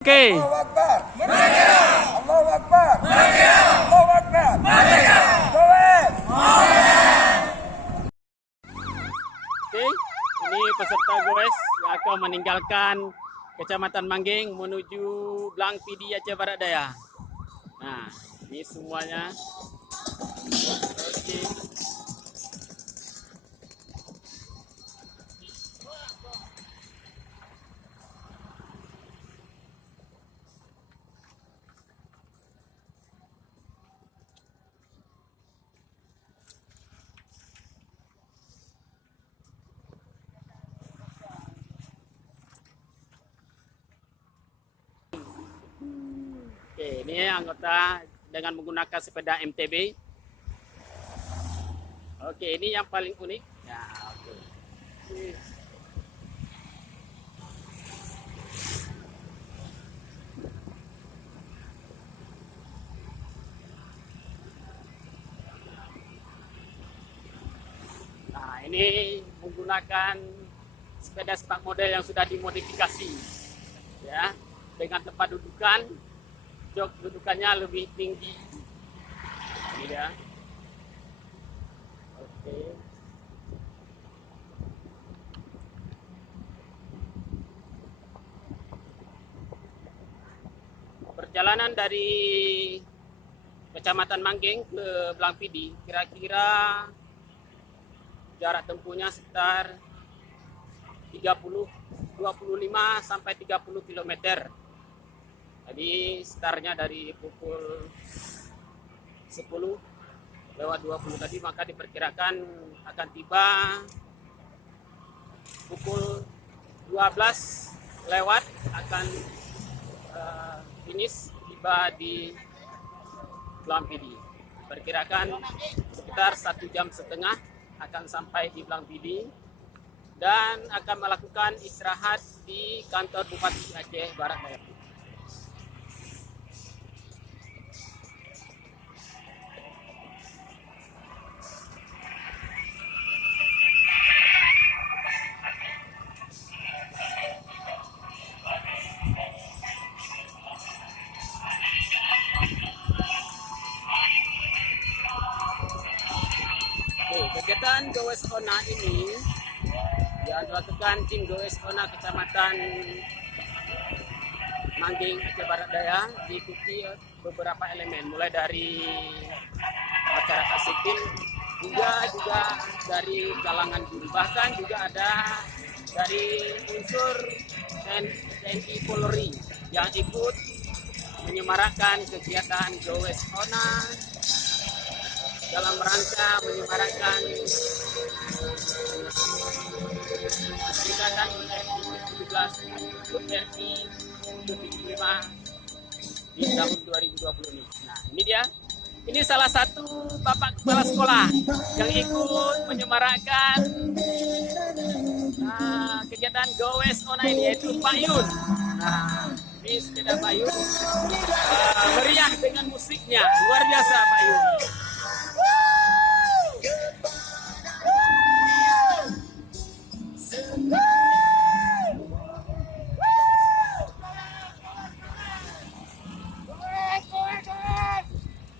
Oke. Allahu Akbar. Merdeka. Allahu Akbar. Merdeka. Allahu Akbar. Merdeka. Goes. Oke, ini peserta goes yang akan meninggalkan Kecamatan Mangging menuju Blang Pidi Aceh Barat Daya. Nah, ini semuanya. Oke. Oke, ini anggota dengan menggunakan sepeda MTB. Oke, ini yang paling unik. Ya, oke. Nah, ini menggunakan sepeda sepak model yang sudah dimodifikasi, ya, dengan tempat dudukan. Jok dudukannya lebih tinggi, ini ya. Oke. Perjalanan dari Kecamatan Mangging ke Blang Pidi kira-kira jarak tempuhnya sekitar 25 sampai 30 km. Jadi startnya dari pukul 10 lewat 20 tadi, maka diperkirakan akan tiba pukul 12 lewat, akan finish tiba di Blang Pidi. Perkirakan sekitar 1,5 jam akan sampai di Blang Pidi dan akan melakukan istirahat di kantor Bupati Aceh Barat Daya. Kegiatan Goes Ona ini yang dilakukan tim Goes Ona Kecamatan Mangging Aceh Barat Daya diikuti beberapa elemen, mulai dari masyarakat sipil hingga juga dari kalangan guru, bahkan juga ada dari unsur TNI Polri yang ikut menyemarakan kegiatan Goes Ona dalam rangka menyemarakan kegiatan UNEP 17 RI ke-75 di tahun 2020 ini. Nah, ini dia. Ini salah satu bapak kepala sekolah yang ikut menyemarakan kegiatan Goes Ona ini, yaitu Pak Yun. Nah, ini sepeda Pak Yun meriah dengan musiknya, luar biasa Pak Yun.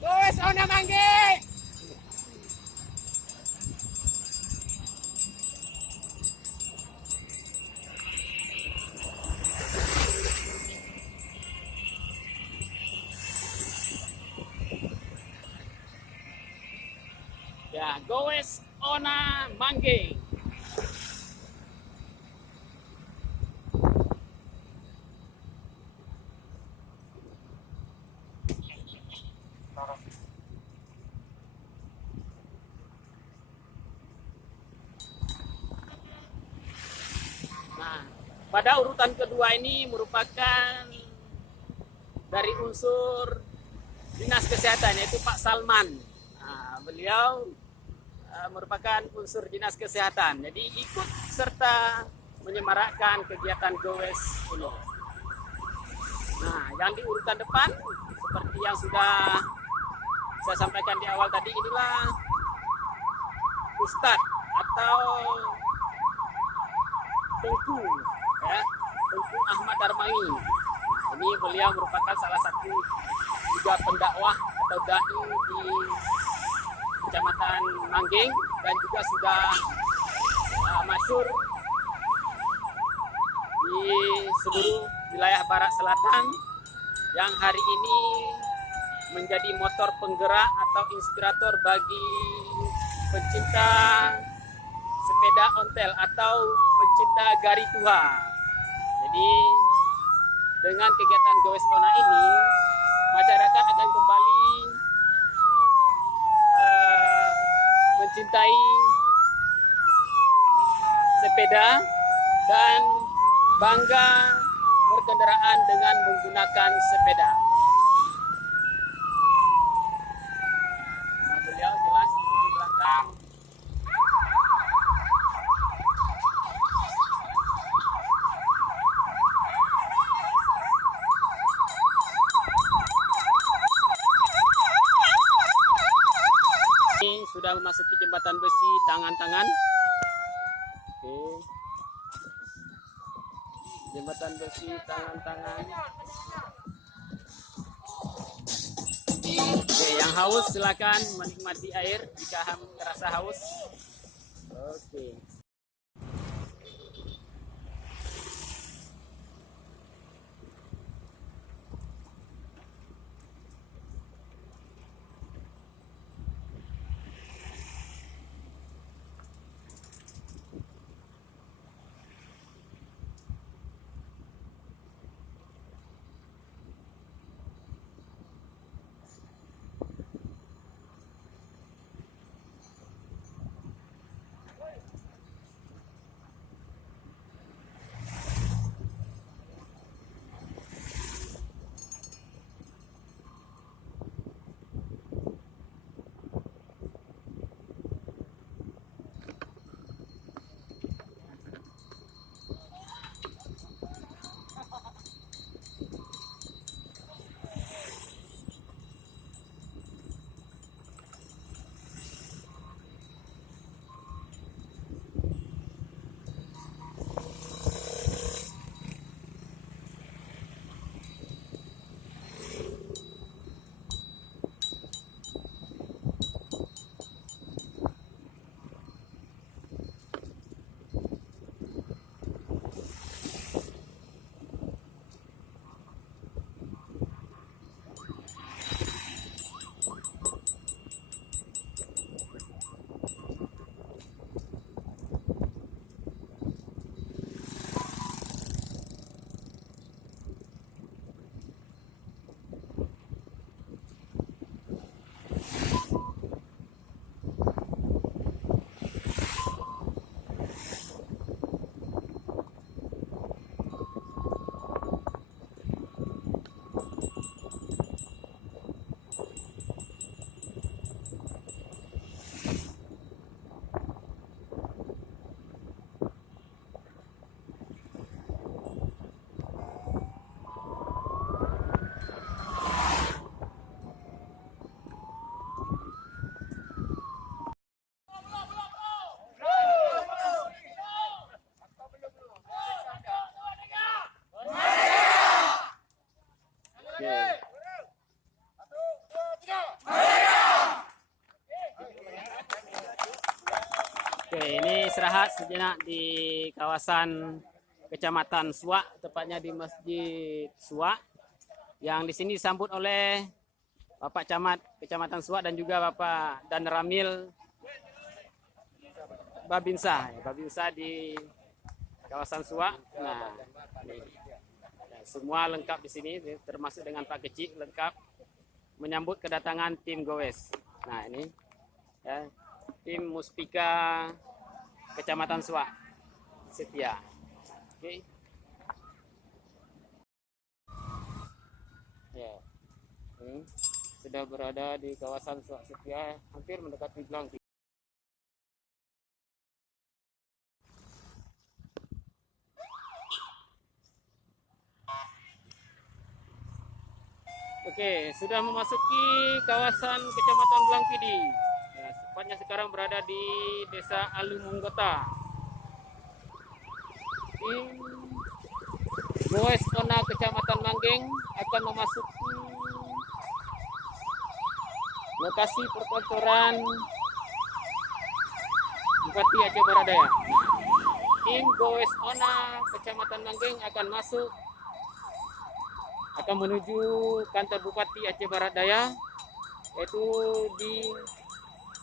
Goes Ona Mangging. Ya, Goes Ona Mangging. Nah, pada urutan kedua ini merupakan dari unsur Dinas Kesehatan, yaitu Pak Salman. Nah, beliau merupakan unsur Dinas Kesehatan, jadi ikut serta menyemarakkan kegiatan Goes ini. Nah, yang di urutan depan seperti yang sudah saya sampaikan di awal tadi, inilah Ustadz atau Tengku, ya, Tengku Ahmad Darmawi. Nah, Ini beliau merupakan salah satu juga pendakwah atau dai di Kecamatan Mangging dan juga sudah masyhur di seluruh wilayah Barat Selatan yang hari ini menjadi motor penggerak atau inspirator bagi pencinta sepeda ontel atau pencinta gari tua. Jadi dengan kegiatan Gowes Kona ini, masyarakat akan kembali mencintai sepeda dan bangga berkendaraan dengan menggunakan sepeda. Nah, beliau jelas di belakang. Ini sudah memasuki jembatan besi tangan-tangan. Oke. Jembatan besi tangan-tangan. Oke, yang haus silakan menikmati air jika merasa haus. Oke. Oke, ini istirahat sejenak di kawasan Kecamatan Suak, tepatnya di Masjid Suak, yang di sini disambut oleh Bapak Camat Kecamatan Suak dan juga Bapak Dan Ramil Babinsa di kawasan Suak. Nah, ini. Semua lengkap di sini, termasuk dengan Pak Kecik lengkap menyambut kedatangan tim Gowes. Nah, ini ya, tim Muspika Kecamatan Suak setia. Oke. Ya. Sudah berada di kawasan Suak setia, hampir mendekati Blang. Oke, sudah memasuki kawasan Kecamatan Blangpidi. Ya, tepatnya sekarang berada di Desa Alumunggota. Goes Ona Kecamatan Manggeng akan memasuki lokasi perkantoran Bupati Aceh Barat Daya. Nah, tim Goes Ona Kecamatan Manggeng akan menuju kantor Bupati Aceh Barat Daya, yaitu di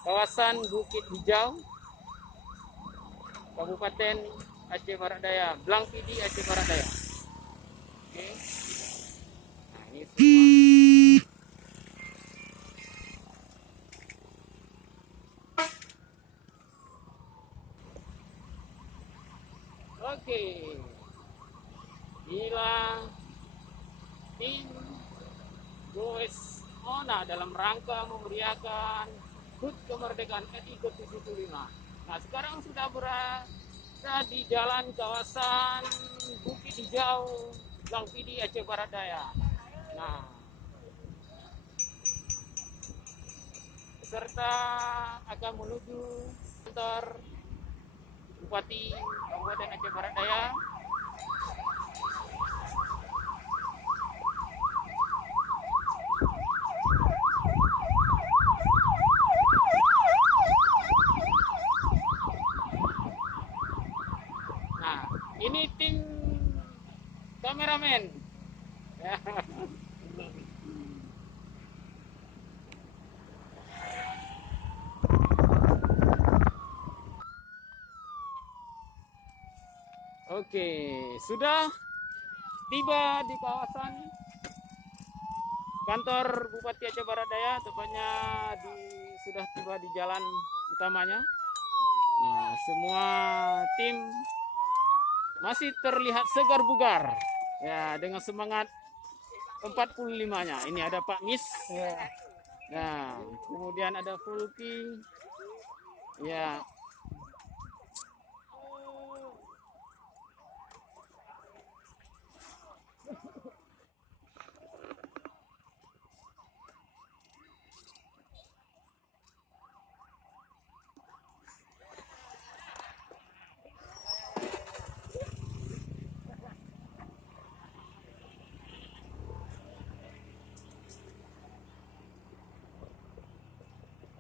kawasan Bukit Hijau, Kabupaten Aceh Barat Daya, Blang Pidi Aceh Barat Daya. Oke. Nah, ini semua. Oke. Inilah tim Goes Ona dalam rangka memeriahkan HUT kemerdekaan RI ke-75. Nah, sekarang sudah berada di jalan kawasan Bukit Hijau, Blang Pidi, Aceh Barat Daya. Nah, peserta akan menuju kantor Bupati Kabupaten Aceh Barat Daya. Nah, ini tim kameramen. Oke, sudah tiba di kawasan kantor Bupati Aceh Barat Daya, tepatnya sudah tiba di jalan utamanya. Nah, semua tim masih terlihat segar bugar, ya, dengan semangat 45-nya. Ini ada Pak Mis, nah, kemudian ada Fulki, ya.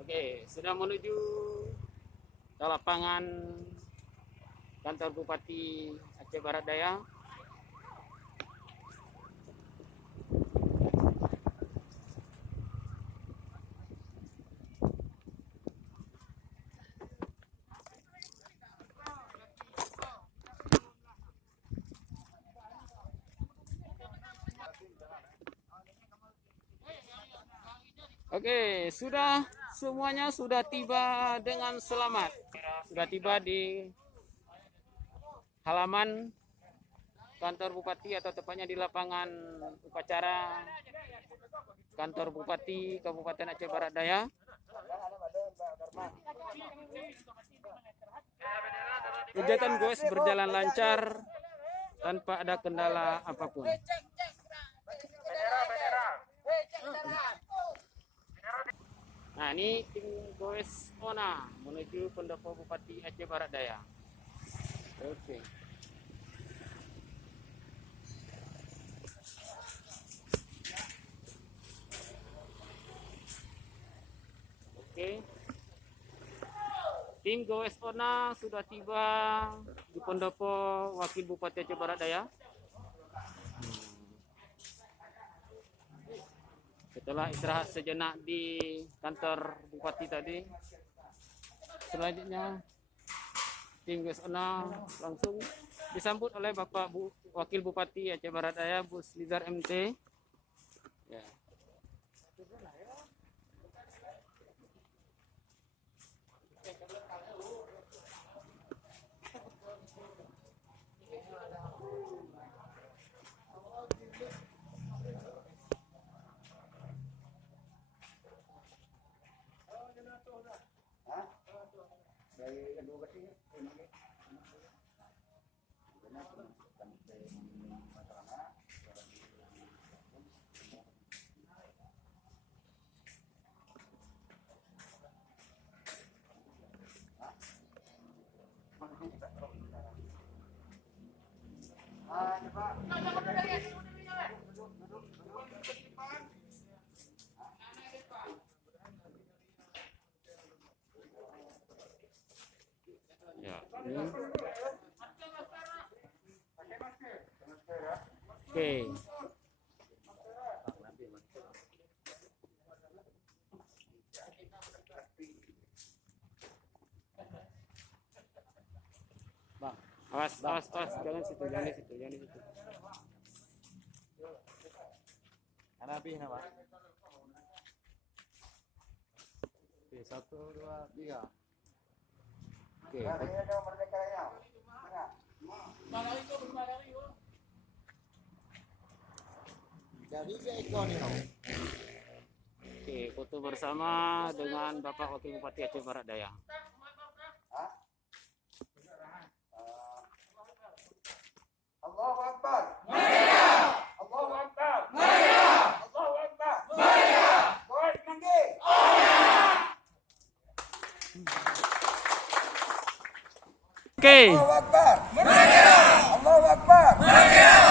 Oke, sudah menuju ke lapangan kantor Bupati Aceh Barat Daya. Oke, semuanya sudah tiba dengan selamat. Sudah tiba di halaman kantor Bupati, atau tepatnya di lapangan upacara kantor Bupati Kabupaten Aceh Barat Daya. Kegiatan goes berjalan lancar tanpa ada kendala apapun. Nah, ini tim Goes Ona menuju pendopo Bupati Aceh Barat Daya. Oke. Oke. Tim Goes Ona sudah tiba di pendopo Wakil Bupati Aceh Barat Daya. Setelah istirahat sejenak di kantor Bupati tadi, selanjutnya tim Goes Ona langsung disambut oleh Bapak Wakil Bupati Aceh Barat Daya, Bu Slizar MT. Ya. Ya, ini. Oke. Bang, awas, jangan situ, jangan di situ. Hanapi nama. Oke, 1, 2, 3. Oke. Harinya dong merdekanya. Dari ekor nih, Oke, foto bersama dengan Bapak Wakil Bupati Aceh Barat Daya. Allahu Akbar. Merdeka. Allahu Akbar. Merdeka. Allahu Akbar. Merdeka. Boys Manggi. Oke. Allahu Akbar. Merdeka. Allahu Akbar. Merdeka.